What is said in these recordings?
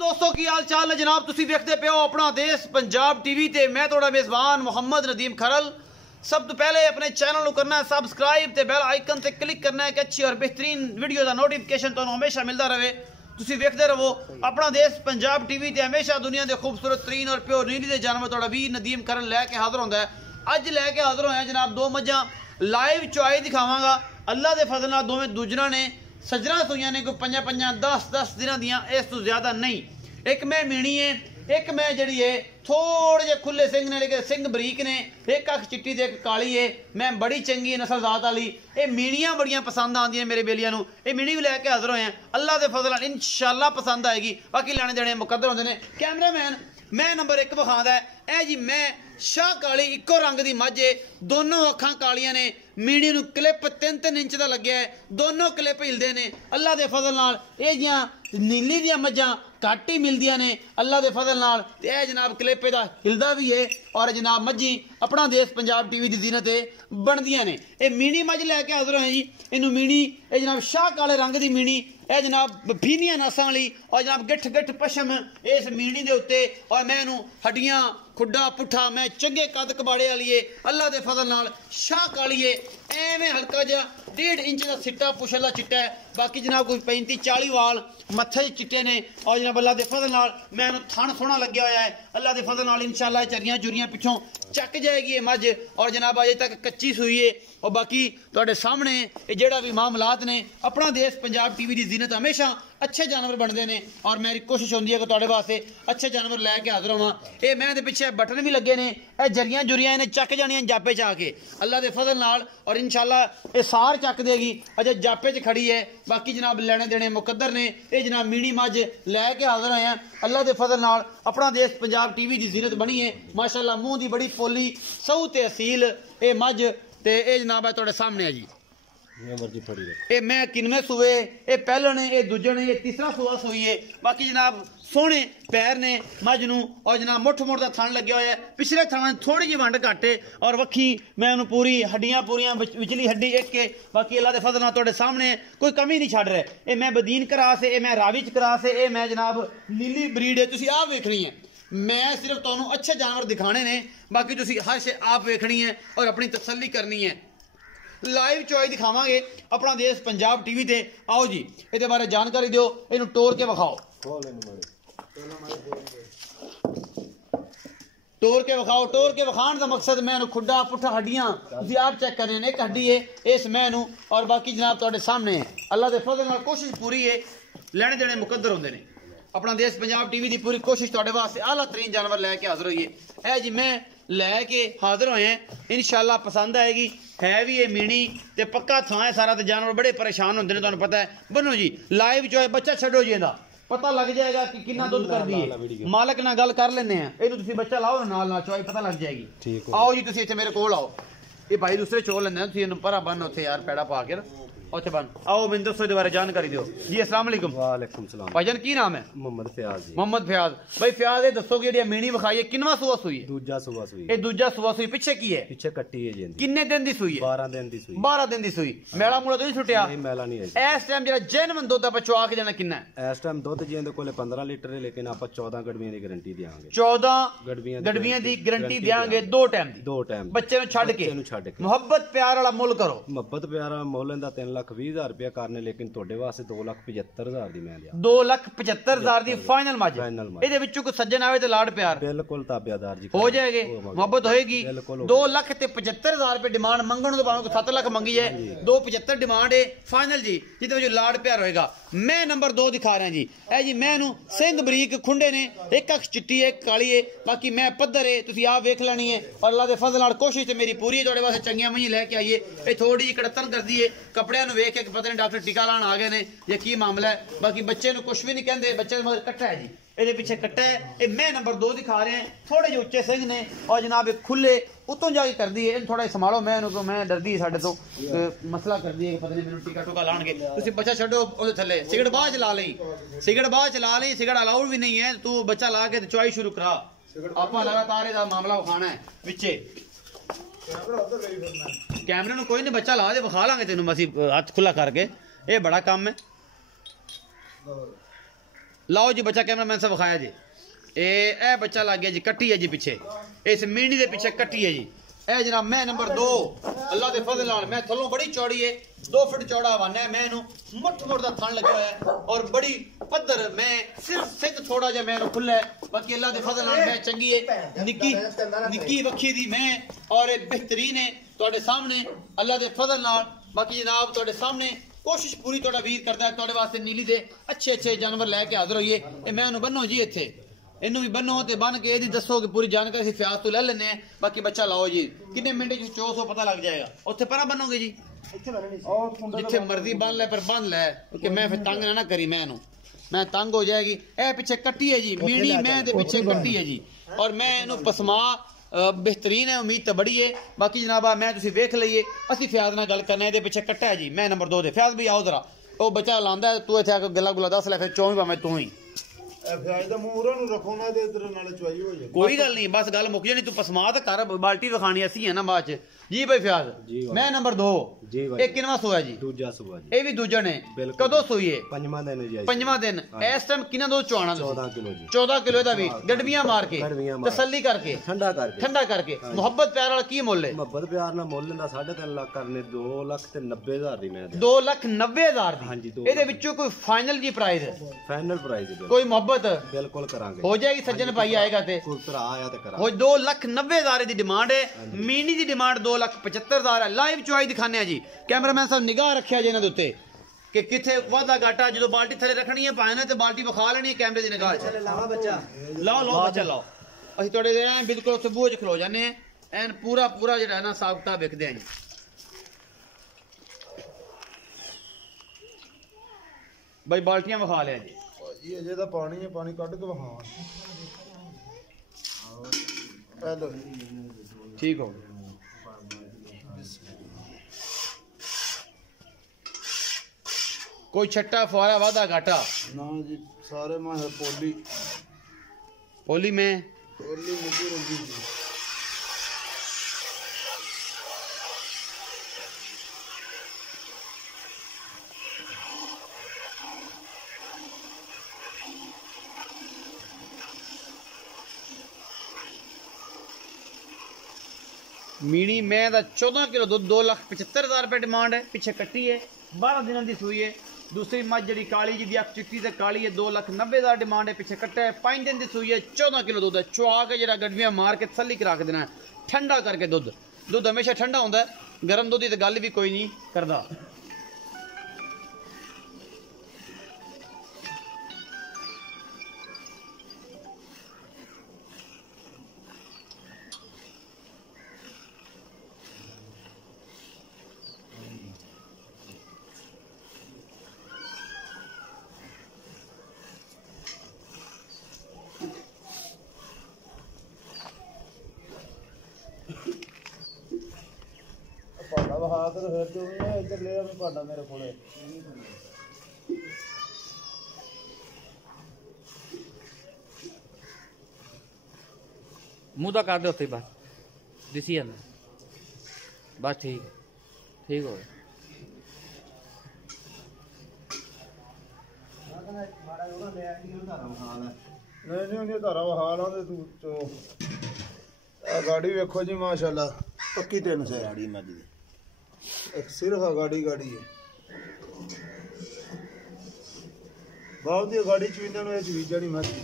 दोस्तों की हाल चाल है जनाब तुसी देखते पे हो अपना देश पंजाब टीवी ते मैं थोड़ा मेजबान मोहम्मद नदीम खरल। सब तो पहले अपने चैनल को करना है सबसक्राइब ते बेल आइकन ते क्लिक करना है कि अच्छी और बेहतरीन वीडियो का नोटिफिकेशन तो हमेशा मिलता रहे। तुसी देखते रहो अपना देश पंजाब टीवी ते हमेशा दुनिया के खूबसूरत तरीन और प्योर नीली के जानवर थोड़ा वीर नदीम खरल लैके हाजिर होंगे। अज लैके हाजिर होया जनाब दो मझां लाइव चुआई दिखावांगा। अल्लाह के फजल नाल दोवें दूजना ने सजरा सूइयां ने कोई 5-5 10 दिन दियां इस तो ज्यादा नहीं। एक मैं मीणी है एक मैं जड़ी है थोड़े जे खुले सिंह ने लेकिन सिंह बरीक ने एक अख चिट्टी ते एक काली है। मैं बड़ी चंगी नस्ल जात वाली ये मीणियां बड़ियां पसंद आंदियां मेरे बेलियां नूं। ये मीणी भी लैके हाजिर होए हैं अल्लाह के फजल नाल इंशाअल्लाह पसंद आएगी। बाकी लैने देने मुकद्दर होंदे ने। कैमरामैन मैं नंबर 1 विखांदा है ए जी मैं शाह काली इको रंग की मझ है दोनों अखां कालियां ने। मीणी नूं क्लिप 3-3 इंच का लग्या है दोनों क्लिप हिलदे ने अल्लाह के फजल नाल। ये जियां नीली दियां मझां घट ही मिलदियां ने अल्लाह के फजल नाल। ते ए जनाब क्लिप इहदा हिलदा भी है और जनाब मझी अपना देश पंजाब टीवी की जीनत बनदियां ने। ये मीणी मझ लैके हाजिर होए जी इनू मीणी ये जनाब शाह काले रंग की मीणी ए जनाब फीनिया नसां वाली और जनाब गिठ गिठ पशम इस मीणी दे उत्ते और मैं इनू हड्डियां खुड्डा पुट्ठा मैं चंगे कद कबाड़े वाली है अल्लाह के फजल नाल शाह काली है। एवें हल्का जा 1.5 इंच का सिट्टा पुछल का चिट्टा है। बाकी जनाब कोई 35-40 वाल मत्थे चिट्टे ने और जनाब अल्लाह के फजल नाल मैं थन सोहना लग्या होया है अल्लाह के फजल नाल इंशाअल्लाह चरियां चुरियां पिछों चक जाएगी ये मझ और जनाब अजे तक कच्ची सूई है। और बाकी तुहाडे सामने ये जेड़ा भी मामलात ने अपना देश पंजाब टीवी की जीनत हमेशा अच्छे जानवर बनते हैं और मेरी कोशिश होंदी है कि तुहाडे वास्ते अच्छे जानवर लैके हाजिर होवां। ये मैं दे पिछे बटन भी लगे ने ए जरियां जुरियां इन्हें चक जानियां जापे च आके अल्लाह के फजल नाल और इंशाअल्लाह ये सार चक देगी अजे जापे च खड़ी है। बाकी जनाब लेने देने मुकद्दर ने ये जनाब मीणी मझ लैके हाजिर होए हैं अल्लाह के फजल नाल। अपना देश पंजाब टीवी की जीनत बनी है माशाअल्लाह मूँह की बड़ी पोली सऊ ते असील ये मझ ते ये जनाब है तुहाडे सामने है जी। ये मैं किनवे सूए ये पहले ने ये दूजे ने ये तीसरा सूआ सूई है। बाकी जनाब सोहने पैर ने मझ नूं और जनाब मुठ मुठ का थन लग्या होया है पिछले थन थोड़ी जी वंड घट है और वक्खी मैं उन्होंने पूरी हड्डियां पूरियां विचली हड्डी एक के। बाकी अल्लाह के फजल नाल तुहाडे सामने कोई कमी नहीं छड़ रहे। ये मैं बदीन करास है ये मैं रावी च करास है ये मैं जनाब नीली ब्रीड है तुसीं आप वेखनी है। मैं सिर्फ तुहानूं अच्छे जानवर दिखाने ने बाकी तुसीं हर शे आप वेखनी है और अपनी तसल्ली करनी है। लाइव चॉइस दिखावांगे अपना देश पंजाब टीवी ते। आओ जी ये बारे जानकारी दो इनू टोर के विखाओ टोर के विखाओ। टोर के विखाण का मकसद मैं खुड्डा पुट्ठा हड्डियां तुसीं आप चेक कर रहे हैं एक हड्डी है इस मैं और बाकी जनाब तुहाडे सामने है अल्लाह के फजल नाल कोशिश पूरी है लेने देने मुकद्दर होंदे ने। अपना देश पंजाब टीवी की पूरी कोशिश तुहाडे वास्ते आला तरीन जानवर लैके हाजिर होइए है जी मैं लैके हाजिर होए हैं इंशाअल्लाह पसंद आएगी। है भी ये मीणी ते पक्का थां है सारा ते जानवर बड़े परेशान होंदे ने तुहानूं पता है। बनो जी लाइव जो है बच्चा छड्डो जी इहदा पता लग जाएगा कि कितना दुध करदी है मालक नाल गल कर लेने हैं इहनूं तुसीं बच्चा लाओ नाल नाल चोई पता लग जाएगी। आओ जी तुसीं इत्थे मेरे कोल आओ ये भाई दूसरे चोर लेंदे तुसीं इहनूं परा बन उत्थे यार पैड़ा पा के उत्थे बन। आओ मैनूं दस्सो इहदे बारे जानकारी दिओ जी। अस्सलाम वालेकुम। वालेकुम सलाम। भाईजान की नाम है? मोहम्मद फयाज जी। मोहम्मद फयाज भाई फयाज ये दसो कि मीणी विखाई है किनवा सूआ सूई है? दूजा सूआ सूई। ये दूजा सूआ सूई पिछे की है? पिछे कट्टी है जी। किन्ने दिन दी सूई है? 12 दिन दी सूई। 12 दिन दी सूई। मेला मूला तो नहीं छुटिया? नहीं मेला नहीं है। इस टाइम जेड़ा जेनवन दुध आप चुआ के देना किन्ना है? इस टाइम दुध जी दे कोले 15 लीटर है लेकिन आप 14 गड़बियां दी गारंटी देंगे। 14 गड़बियां दी गारंटी देंगे दो टाइम दी। दो टाइम बच्चे नु छड़ के मोहब्बत प्यार वाला मुल करो। मोहब्बत प्यार वाला मुल इंदा 3,20,000 रुपया करने लेकिन ਤੁਹਾਡੇ ਵਾਸਤੇ 2,75,000 ਦੀ ਮੈਂ ਲਿਆ। 2,75,000 ਦੀ ਫਾਈਨਲ ਮੱਝ ਇਹਦੇ ਵਿੱਚੋਂ ਕੋਈ ਸੱਜਣ ਆਵੇ ਤੇ ਲਾੜ ਪਿਆਰ ਬਿਲਕੁਲ ਤਾਬਿਆਦਾਰ ਜੀ ਹੋ ਜਾਏਗੇ ਮੁਹੱਬਤ ਹੋਏਗੀ। 2,75,000 ਰੁਪਏ ਡਿਮਾਂਡ ਮੰਗਣ ਤੋਂ ਭਾਵੇਂ 7 ਲੱਖ ਮੰਗੀ ਹੈ 2,75 ਡਿਮਾਂਡ ਹੈ ਫਾਈਨਲ ਜੀ ਜਿਹਦੇ ਵਿੱਚ ਲਾੜ ਪਿਆਰ ਹੋਏਗਾ। ਮੈਂ ਨੰਬਰ 2 ਦਿਖਾ ਰਿਹਾ ਜੀ ਇਹ ਜੀ ਮੈਂ ਨੂੰ ਸਿੰਘ ਬਰੀਕ ਖੁੰਡੇ ਨੇ ਇੱਕ ਅੱਖ ਚਿੱਟੀ ਹੈ ਕਾਲੀ ਹੈ ਬਾਕੀ ਮੈਂ ਪੱਧਰ ਹੈ ਤੁਸੀਂ ਆਪ ਵੇਖ ਲੈਣੀ ਹੈ ਔਰ ਅੱਲਾਹ ਦੇ ਫਜ਼ਲ ਨਾਲ ਕੋਸ਼ਿਸ਼ ਤੇ ਮੇਰੀ ਪੂਰੀ ਹੈ ਤੁਹਾਡੇ ਵਾਸਤੇ ਚੰਗੀਆਂ ਮਈਆਂ ਲੈ ਕੇ ਆਈਏ। ਇਹ ਥੋੜੀ ਜਿਹੀ ਕੜਤਨ ਕਰਦੀ ਹੈ ਕੱਪੜਿਆਂ ਨੂੰ ਵੇਖ ਕੇ ਪਤਾ ਨਹੀਂ ਡਾਕਟਰ ਟੀਕਾ ਲਾਣ आ गए ने ये की मामला है। बाकी बच्चे नु कुछ भी नहीं कहते बच्चे मगर कट्टा है जी ये पीछे कट्टा है। ये मैं नंबर 2 दिखा रहे हैं थोड़े जो उच्चे सिंह ने और जनाब खुले उतों जाके कर दी है थोड़ा संभालो मैं डरदी साडे तो मसला कर दी है पता नहीं मैंने टीका टूका लाण के तुसीं बच्चा छड्डो ओदे थल्ले सिगरेट बाहर चला लई सिगरेट अलाउड भी नहीं है तू बच्चा ला के चुआई शुरू करा आपां लगातार इहदा मामला उखाना है विचे कैमरे नु कोई नहीं बच्चा ला दे विखा लांगे तेनों असीं हाथ खुला करके ये बड़ा काम है। लाओ जी बच्चा कैमरा मैन से विखाया जी ए बच्चा लग गया जी कट्टी है जी पिछे इस मीनी के पिछे कट्टी है जी ए जनाब मैं नंबर 2 अल्लाह के फजल नाल मैं थलों बड़ी चौड़ी है 2 फुट चौड़ा हवाना है मैं मुठ मुठ का थन लगा है और बड़ी पद्धर मैं सिर्फ सिद्ध थोड़ा जा मैं खुला है बाकी अल्लाह के फजल नाल मैं चंगी है निक्की निक्की वक्खी दी मैं और बेहतरीन है तुहाडे सामने अल्लाह के फजल नाल बाकी जनाब तुहाडे सामने कोशिश पूरी तुहाडा वीर करदा है तुहाडे वास्ते नीली दे अच्छे अच्छे जानवर लैके हाजिर होइए ए मैं उन्होंने बनो जी इत्थे इनू भी बनो ते बन के यदि दसो कि पूरी जानकारी सी फ्याज तो ले लेने बाकी बच्चा लाओ जी कितने मिनट च 400 पता लग जाएगा उत्थे परा बनोगे जी जिथे मर्जी बन ले पर बन ले क्योंकि मैं फिर तंग ना करी मैं तंग हो जाएगी ए पीछे कट्टी है जी मीणी मैं दे पीछे कट्टी है जी और मैं इनू पसमा बेहतरीन है उम्मीद तो बड़ी है बाकी जनाबा मैं तुसी वेख लईए असि फ्याज नाल गल करना है पीछे कट्टा है जी मैं नंबर 2 दे फ्याज भी आओ जरा ओ बच्चा लांदा तू इत्थे आके गल्ला गुला दस ले फिर चौं भावें तू ही कोई गल नहीं बस गल मुक जानी तू पसमा तो कर बाल्टी विखानी असी है ना बाद जी भाई फ्याज मैं नंबर 2 एक किनवा सोया जी दूजा सुआ जी ए भी दूजा ने कदों सोई है पंजवां दिन इस टाइम किना दो चुआना 14 किलो जी 14 किलो दा वेट गडबियां मार के तसल्ली करके ठंडा करके मोहब्बत प्यार वाला की मुੱਲ है मोहब्बत प्यार ना मुੱਲ ਦਾ 3.5 ਲੱਖ करने 2,90,000 ਦੀ ਮੈਂ 2,90,000 हाँ जी ਇਹਦੇ ਵਿੱਚੋਂ ਕੋਈ ਫਾਈਨਲ ਜੀ ਪ੍ਰਾਈਸ फाइनल प्राइस कोई मोहब्बत बिल्कुल करांगे हो जाएगी सज्जन भाई आएगा ते कोई भरा आया ते करा हो 2,90,000 दी डिमांड है मीनी दी डिमांड 2,75,000 है लाइव चुआई दिखाने जी कैमरामैन साहब निगाह रखिया जे इन्हां दे उत्ते कि किथे वादा घाटा जो बाल्टी थले रखनी है पाए ना ते बाल्टी विखा लेनी है कैमरे दी निगाह च लाओ बच्चा लाओ ਅਸੀਂ ਤੁਹਾਡੇ ਦੇ ਐਂ ਬਿਲਕੁਲ ਉੱਥੇ ਬੂਹੇ 'ਚ ਖਲੋ ਜਾਂਦੇ ਆ ਐਨ ਪੂਰਾ ਜਿਹੜਾ ਹੈ ਨਾ ਹਿਸਾਬ ਕਿਤਾਬ ਵੇਖਦੇ ਆਂ ਜੀ ਬਾਈ ਬਾਲਟੀਆਂ ਵਿਖਾ ਲਿਆ ਜੀ ਜੀ ਅਜੇ ਤਾਂ ਪਾਣੀ ਹੈ ਪਾਣੀ ਕੱਢ ਕੇ ਵਿਖਾਵਾਂ ਹੈਲੋ ਠੀਕ ਹੋ कोई छट्टा फुआरा वादा घाटा ना जी सारे मां पोली में मुझे रंगी जी मीणी मैं दा 14 किलो दूध 2,75,000 रुपए डिमांड है पीछे कट्टी है 12 दिनों की सूई है दूसरी मझ जी काली जी अख चिट्टी ते काली है 2,90,000 डिमांड है पीछे कट्टा है 5 दिन की सूई है 14 किलो दूध है चुआ के जरा गड्डियां मार के तसल्ली करा के देना है ठंडा करके दुध हमेशा ठंडा होता है गर्म दुध की तो गल भी कोई नहीं करता ਭਾਡਾ ਵਹਾ ਕੇ ਫਿਰ ਤੂੰ ਇੱਧਰ ਲੈ ਆ ਭਾਡਾ ਮੇਰੇ ਕੋਲੇ ਮੂੰਹ ਦਾ ਕਰ ਦੇ ਉੱਥੇ ਬਸ ਦਿਸੀ ਜਾਂਦਾ ਬਸ ਠੀਕ ਹੋ ਗਿਆ ਨਹੀਂ ਉਹਨੇ ਧਾਰਾ ਵਹਾ ਲਾਂ ਤੇ ਤੂੰ ਚੋ ਆ ਗਾੜੀ ਵੇਖੋ ਜੀ ਮਾਸ਼ਾਅੱਲਾ ਪੱਕੀ 3 ਸੇ ਗਾੜੀ ਮੱਝ ਦੀ ਇੱਕ ਸਿਰਫ ਗਾੜੀ ਹੈ ਬਾਉ ਦੀ ਗਾੜੀ ਚ ਇਹਨਾਂ ਨੂੰ ਇਹ ਚੀਜ਼ਾਂ ਨਹੀਂ ਮੱਝ ਦੀ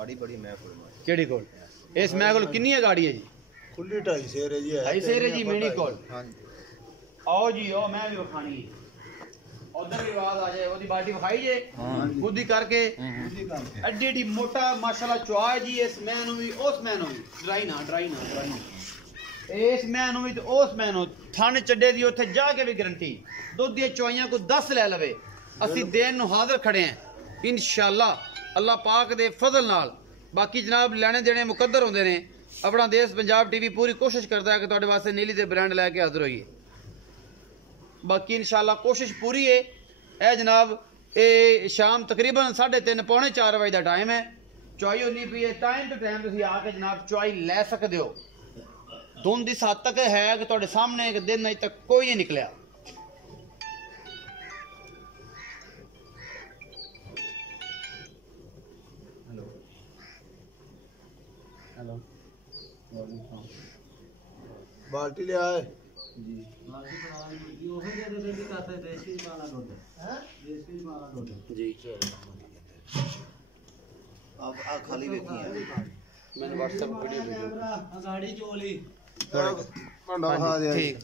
गाड़ी बड़ी मैं कोल केड़ी कोल इस मैं कोल कितनी है गाड़ी है जी खुली 2.5 शेर है जी 2.5 शेर है जी मीणी कोल हां जी आओ जी ओ मैं भी विखानी उधर भी आवाज आ जाए ओदी बाल्टी विखाई जे गुद्दी करके एडी एडी मोटा माशाल्लाह चुआ जी इस मैं नु भी उस मैं नु भी ड्राई ना इस मैं नु भी ते उस मैं नु थन चड्डे दी ओथे जाके भी गारंटी दुध दी चुआइयां को 10 ले लवे असि देन नु हाजिर खड़े हैं इंशाअल्लाह अल्लाह पाक दे फजल नाल बाकी जनाब लेने देने मुकद्दर होंदे ने अपना देश पंजाब टीवी पूरी कोशिश करता है कि तुहाडे वास्ते नीली दे ब्रांड लैके हाजिर होइए बाकी इंशाअल्लाह कोशिश पूरी है ए जनाब ਇਹ ਸ਼ਾਮ ਤਕਰੀਬਨ 3:30 ਪੌਣੇ 4 ਵਜੇ ਦਾ ਟਾਈਮ ਹੈ। ਚੁਆਈ ਹੋਣੀ ਪਈ ਹੈ। ਟਾਈਮ ਟੂ ਟਾਈਮ ਤੁਸੀਂ ਆ ਕੇ ਜਨਾਬ ਚੁਆਈ ਲੈ ਸਕਦੇ ਹੋ। ਧੁੰਦ ਇਸ ਹੱਦ ਤੱਕ ਹੈ ਕਿ ਤੁਹਾਡੇ ਸਾਹਮਣੇ ਇੱਕ ਦਿਨ ਅਜੇ ਤੱਕ ਕੋਈ ਨਹੀਂ ਨਿਕਲਿਆ। बाल्टी ले आए खाली मैंने व्हाट्सएप वीडियो गाड़ी चोली ठीक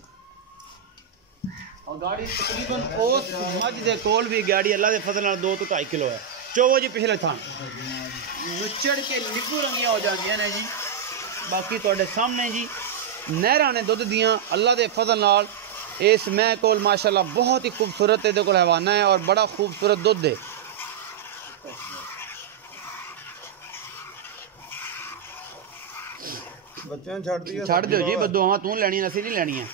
और गाड़ी तकरीबन उस मझ दे कोल भी गाड़ी अल्लाह दे फजल नाल 2 ਤੋਂ 2.5 किलो है। चोवो जी पिछले थान नचड़ के निगू रंगियां हो जांदियां ने जी। बाकी तुहाडे सामने जी नहरां ने दुध दियां अल्लाह दे फजल नाल इस मैं कोल माशाअल्लाह बहुत ही खूबसूरत इहदे कोल हैवाना है और बड़ा खूबसूरत दुध है। बच्चों छड़ दिया छड़ दियो जी बददुआवां तू लैनी असीं नहीं लैनी है।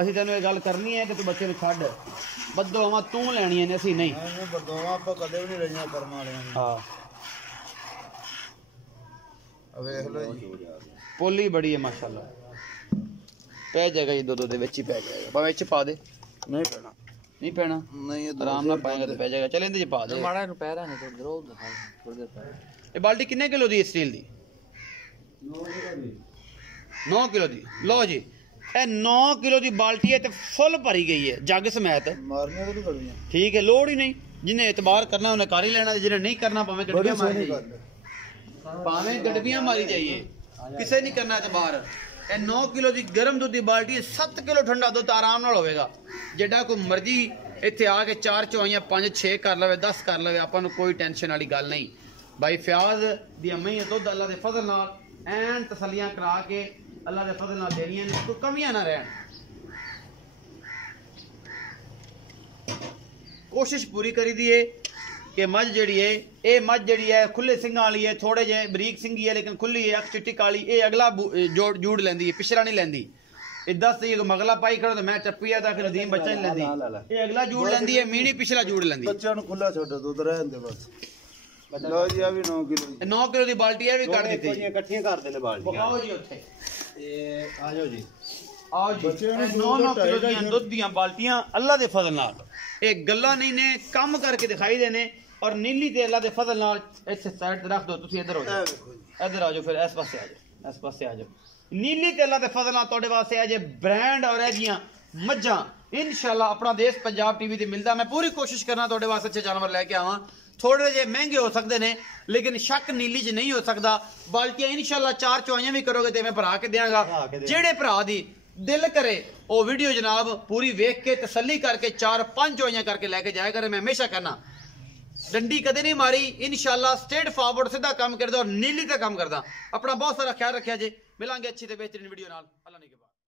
ਅਸੀਂ ਤੈਨੂੰ ਇਹ ਗੱਲ ਕਰਨੀ ਹੈ ਕਿ ਤੂੰ ਬੱਚੇ ਨੂੰ ਛੱਡ ਬਦਦੁਆਵਾਂ ਤੂੰ ਲੈਣੀਆਂ ਨੇ ਅਸੀਂ ਨਹੀਂ। ਨਹੀਂ ਬਦਦੁਆਵਾਂ ਆਪਾਂ ਕਦੇ ਵੀ ਨਹੀਂ ਲਈਆਂ ਕਰਮਾਂ ਵਾਲਿਆਂ ਨੇ। ਹਾਂ ਵੇਖ ਲਓ ਜੀ ਪੋਲੀ ਬੜੀ ਹੈ ਮਾਸ਼ਾਅੱਲਾ। ਪੈ ਜਾਏਗਾ ਜੀ ਦੁੱਧ ਦੇ ਵਿੱਚ ਹੀ ਪੈ ਜਾਏਗਾ। ਭਾਵੇਂ ਵਿੱਚ ਪਾ ਦੇ ਨਹੀਂ ਪੈਣਾ ਨਹੀਂ ਪੈਣਾ ਨਹੀਂ ਆਰਾਮ ਨਾਲ ਪਾਏਗਾ ਤੇ ਪੈ ਜਾਏਗਾ। ਚੱਲ ਇਹਦੇ ਚ ਪਾ ਦੇ ਮਾੜਾ ਨੂੰ ਪੈਰਾ ਨੇ ਥੋੜਾ ਜਰੂਰ ਦਿਖਾ ਥੋੜੀ ਦੇਰ ਪਹਿਲਾਂ। ਇਹ ਬਾਲਟੀ ਕਿੰਨੇ ਕਿਲੋ ਦੀ ਸਟੀਲ ਦੀ 9 ਕਿਲੋ ਦੀ। ਲਓ ਜੀ ਇਹ 9 ਕਿਲੋ ਦੀ ਬਾਲਟੀ ਹੈ ਤੇ ਫੁੱਲ ਭਰੀ ਗਈ ਹੈ ਜੱਗ ਸਮੇਤ। ਮਾਰਨੀਆਂ ਤਾਂ ਨਹੀਂ ਕਰਨੀਆਂ ਠੀਕ ਹੈ ਲੋੜ ਹੀ ਨਹੀਂ। ਜਿਹਨੇ ਇਤਬਾਰ ਕਰਨਾ ਉਹਨੇ ਕਰ ਹੀ ਲੈਣਾ ਤੇ ਜਿਹਨੇ ਨਹੀਂ ਕਰਨਾ ਭਾਵੇਂ ਗੜਬੀਆਂ ਮਾਰੀ ਜਾਈਏ ਭਾਵੇਂ ਗੜਬੀਆਂ ਮਾਰੀ ਜਾਈਏ ਕਿਸੇ ਨਹੀਂ ਕਰਨਾ ਇਤਬਾਰ। ਇਹ 9 ਕਿਲੋ ਦੀ ਗਰਮ ਦੁੱਧ ਦੀ ਬਾਲਟੀ 7 ਕਿਲੋ ਠੰਡਾ ਦੁੱਧ ਆਰਾਮ ਨਾਲ ਹੋਵੇਗਾ। ਜਿਹੜਾ ਕੋਈ ਮਰਜ਼ੀ ਇੱਥੇ ਆ ਕੇ 4 ਚੁਆਈਆਂ 5 6 ਕਰ ਲਵੇ 10 ਕਰ ਲਵੇ ਆਪਾਂ ਨੂੰ ਕੋਈ ਟੈਨਸ਼ਨ ਵਾਲੀ ਗੱਲ ਨਹੀਂ। भाई फ्याज दी अम्मी दुध अल्लाह दे फजल नाल ऐन तसलियां करा के अल्लाह दे फजल नाल देनियां ने कोई कमियां ना रहन। कोशिश पूरी करी दी है कि मझ जड़ी है ये मझ जड़ी है खुले सिंगां वाली है थोड़े जे बरीक सिंगी है लेकिन खुली है अख चिट्टी काली ये अगला जूड़ लेंदी है पिछला नहीं लेंदी। ये 10 मगला पाई करो तो मैं टप्पी है ताकि नदीम बच्चा नहीं लेंदी। ये अगला जूड़ लेंदी है मीनी पिछला जूड़ लेंदी। बच्चा नु खुला छोड़ दूध रहन दे बस। लो जी आ भी 9 किलो 9 किलो दी बाल्टी है भी काट दी इकट्ठियां कर देने बाल्टियां। आओ जी उत्थे आ जाओ जी आओ जी 9 किलो दी दुध दी बाल्टियां अल्लाह दे फजल नाल एक गल्ला नहीं ने काम करके दिखाई देने और नीली ते अल्लाह दे फजल नाल इस साइड रख दो तुसी इधर हो जाओ इधर आ जाओ फिर इस पासे आ जाओ इस पासे आ जाओ। नीली ते अल्लाह दे फजल नाल तोड़े वास्ते आ जे ब्रांड और एजियां मज्जां इंशाल्लाह अपना देश पंजाब टीवी ते मिलदा। मैं पूरी कोशिश करना तोड़े वास्ते अच्छे जानवर लेके आवां। थोड़े जे महंगे हो सकते ने लेकिन शक नीली च नहीं हो सकता। बाल्टियां इंशाल्लाह 4 चुआइयां भी करोगे तो मैं भरा के देंगा। जेड़े भरा दी दिल करे वो वीडियो जनाब पूरी वेख के तसल्ली करके 4-5 चुआइयां करके लेके जाया करे। मैं हमेशा कहना डंडी कदे नहीं मारी इंशाल्लाह स्ट्रेट फॉरवर्ड सीधा काम करदा और नीली का काम करदा। अपना बहुत सारा ख्याल रखा जे मिलांगे अच्छी ते बेहतरीन वीडियो नाल। अल्लाह ने